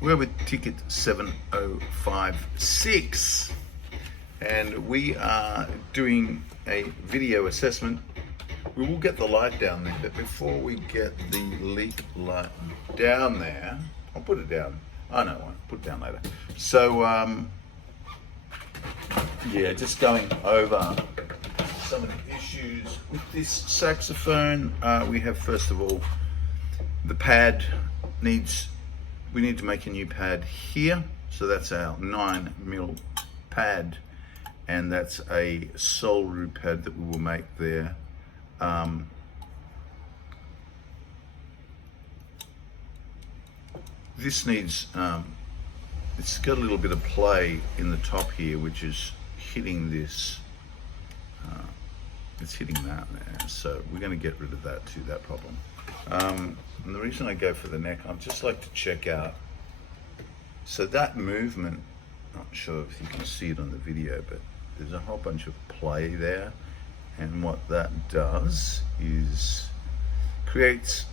We're with ticket 7056 and we are doing a video assessment. We will get the light down there, but before we get the leak light down there, I'll put it down. Oh no, I'll put it down later. So yeah, just going over some of the issues with this saxophone. We have, first of all, the pad we need to make a new pad here. So that's our 9mm pad, and that's a Solru pad that we will make there. This needs, it's got a little bit of play in the top here, which is hitting this, it's hitting that there. So we're going to get rid of that too, that problem. And the reason I go for the neck, I'd just like to check out, so that movement, not sure if you can see it on the video, but there's a whole bunch of play there, and what that does is creates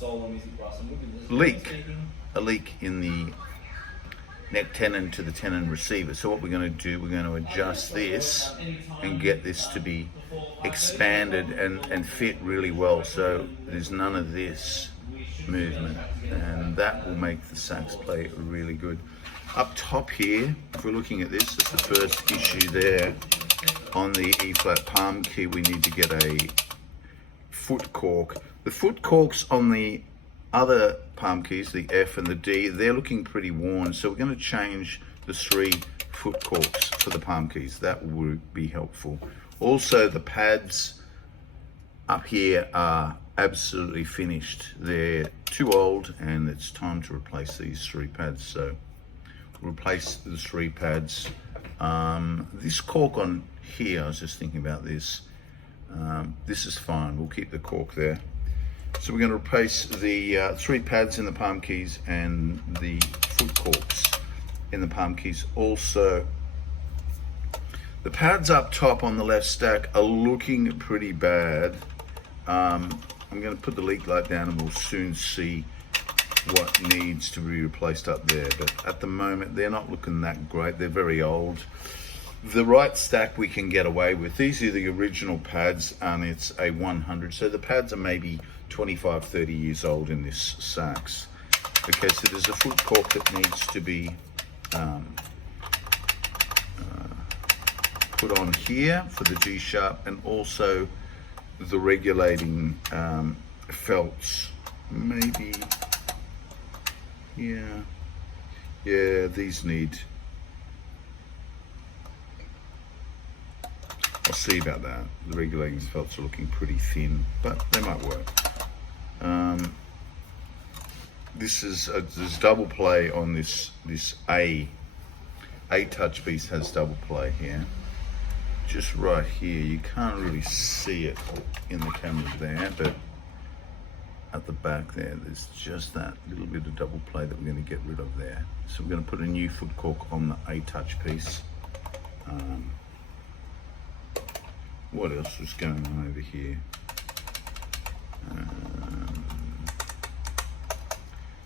a leak in the neck tenon to the tenon receiver. So what we're going to do, we're going to adjust this and get this to be expanded and fit really well, so there's none of this movement, and that will make the sax play really good. Up top here, if we're looking at this, it's the first issue there. On the E flat palm key, we need to get a foot cork. The foot corks on the other palm keys, the F and the D, they're looking pretty worn, so we're going to change the 3 foot corks for the palm keys. That would be helpful. Also, the pads up here are absolutely finished. They're too old, and it's time to replace these 3 pads. So we'll replace the 3 pads. This cork on here, I was just thinking about this. This is fine, we'll keep the cork there. So we're going to replace the 3 pads in the palm keys and the foot corks in the palm keys. Also, the pads up top on the left stack are looking pretty bad. I'm going to put the leak light down and we'll soon see what needs to be replaced up there. But at the moment, they're not looking that great. They're very old. The right stack we can get away with. These are the original pads, and it's a 100. So the pads are maybe 25, 30 years old in this sax. Okay, so there's a foot cork that needs to be put on here for the G sharp, and also the regulating felts. Maybe, yeah, these need, I'll see about that. The regulating felts are looking pretty thin, but they might work. There's double play on this A touch piece has double play here. Just right here, you can't really see it in the camera there, but at the back there, there's just that little bit of double play that we're going to get rid of there. So we're going to put a new foot cork on the A touch piece. What else was going on over here?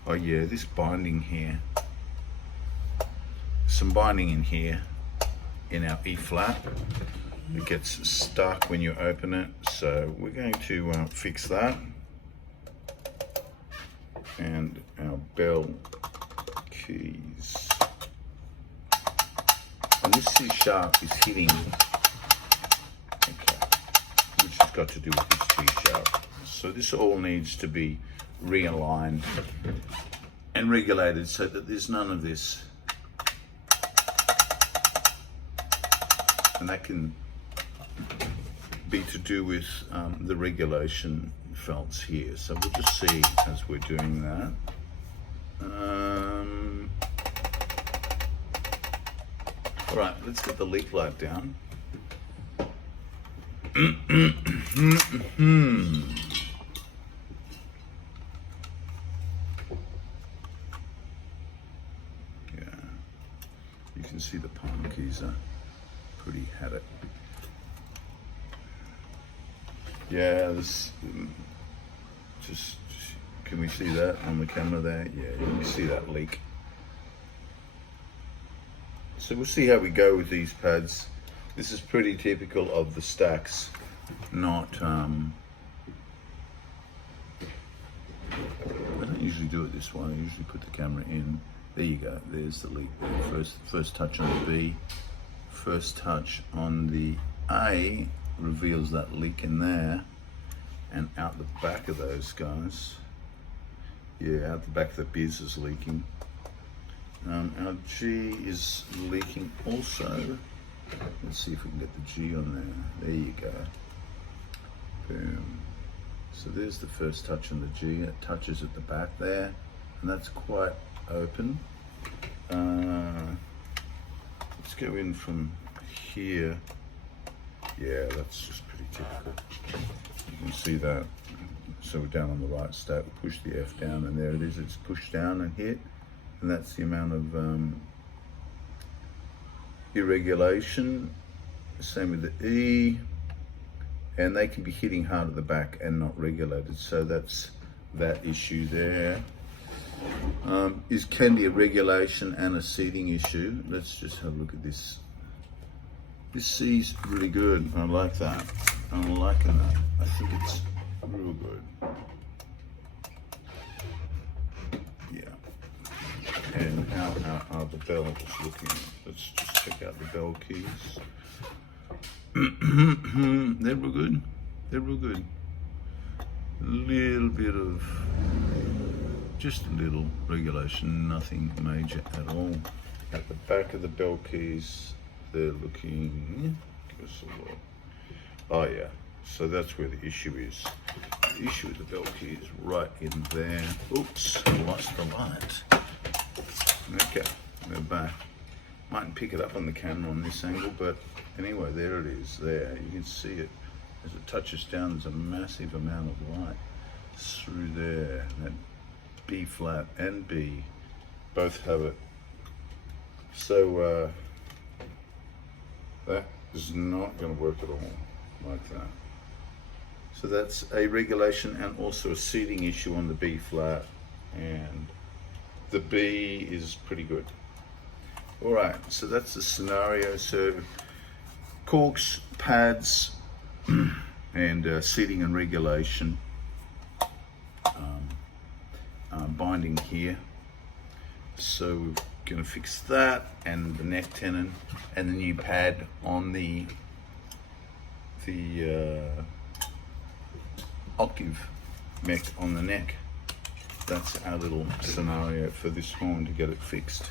Oh yeah, this binding here. Some binding in here in our E flat. It gets stuck when you open it, so we're going to fix that. And our bell keys. And this C sharp is hitting, okay, which has got to do with this G sharp. So this all needs to be realigned and regulated so that there's none of this. And that can be to do with the regulation felts here. So we'll just see as we're doing that. All right, let's get the leak light down. Yeah, you can see the palm keys are pretty had it. Yeah, this just Can we see that on the camera there? Yeah, you can see that leak. So we'll see how we go with these pads. This is pretty typical of the Stax, not, I don't usually do it this way. I usually put the camera in. There you go, there's the leak. First touch on the B, first touch on the A reveals that leak in there, and out the back of those guys, yeah, out the back of the biz is leaking. Our G is leaking also. Let's see if we can get the G on there. There you go. Boom. So there's the first touch on the G. It touches at the back there, and that's quite open. Let's go in from here. Yeah, that's just pretty typical. You can see that. So we're down on the right stack. We push the F down, and there it is. It's pushed down and hit. And that's the amount of irregulation. Same with the E, and they can be hitting hard at the back and not regulated. So that's that issue there. Can be a regulation and a seating issue. Let's just have a look at this. This C's really good. I like that. I'm liking that. I think it's real good. And how are the bells looking? Let's just check out the bell keys. They're real good. They're real good. A little bit of, just a little regulation, nothing major at all. At the back of the bell keys, they're looking, give us a look. Oh yeah, so that's where the issue is. The issue with the bell key is right in there. Oops, I lost the light. Okay, we're back. Mightn't pick it up on the camera on this angle, but anyway, there it is. There, you can see it as it touches down. There's a massive amount of light through there. That B flat and B both have it. So that is not going to work at all like that. So that's a regulation and also a seating issue on the B flat, and the B is pretty good. All right, so that's the scenario. So corks, pads, and seating and regulation, binding here. So we're going to fix that, and the neck tenon, and the new pad on the octave mech on the neck. That's our little scenario for this horn to get it fixed.